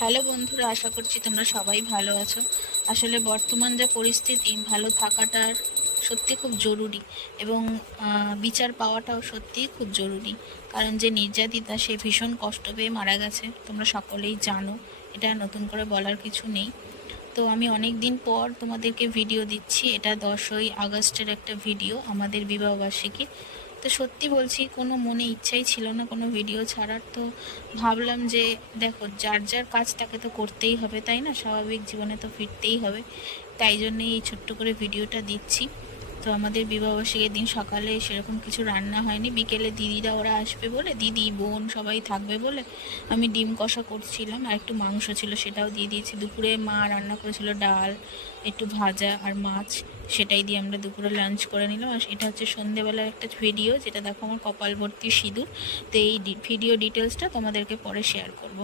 Hello বন্ধুরা, আশা করছি তোমরা সবাই ভালো আছো। আসলে বর্তমান যা পরিস্থিতি, ভালো থাকাটার সত্যি খুব জরুরি এবং বিচার পাওয়াটাও সত্যিই খুব জরুরি। কারণ যে নির্যাতিতা সে ভীষণ কষ্ট পেয়ে মারা গেছে, তোমরা সকলেই জানো। এটা নতুন করে বলার কিছু নেই। তো আমি অনেক দিন পর তোমাদেরকে ভিডিও দিচ্ছি। এটা 10ই আগস্টের একটা ভিডিও, আমাদের বিবাহবার্ষিকী। তো সত্যি বলছি, কোনো মনে ইচ্ছাই ছিল না কোনো ভিডিও ছাড়ার। তো ভাবলাম যে দেখো, যার যার কাজ তাকে তো করতেই হবে, তাই না? স্বাভাবিক জীবনে তো ফিরতেই হবে। তাই জন্যই এই ছোট্ট করে ভিডিওটা দিচ্ছি। তো আমাদের বিবাহবার্ষিকীর দিন সকালে সেরকম কিছু রান্না হয়নি, বিকেলে দিদিরা ওরা আসবে বলে, দিদি বোন সবাই থাকবে বলে আমি ডিম কষা করছিলাম, আর একটু মাংস ছিল সেটাও দিয়ে দিয়েছি। দুপুরে মা রান্না করেছিল ডাল, একটু ভাজা আর মাছ, সেটাই দিয়ে আমরা দুপুরে লাঞ্চ করে নিলাম। আর এটা হচ্ছে সন্ধেবেলার একটা ভিডিও, যেটা দেখো আমার কপাল ভর্তি সিঁদুর। তো এই ভিডিও ডিটেলসটা তোমাদেরকে পরে শেয়ার করবো।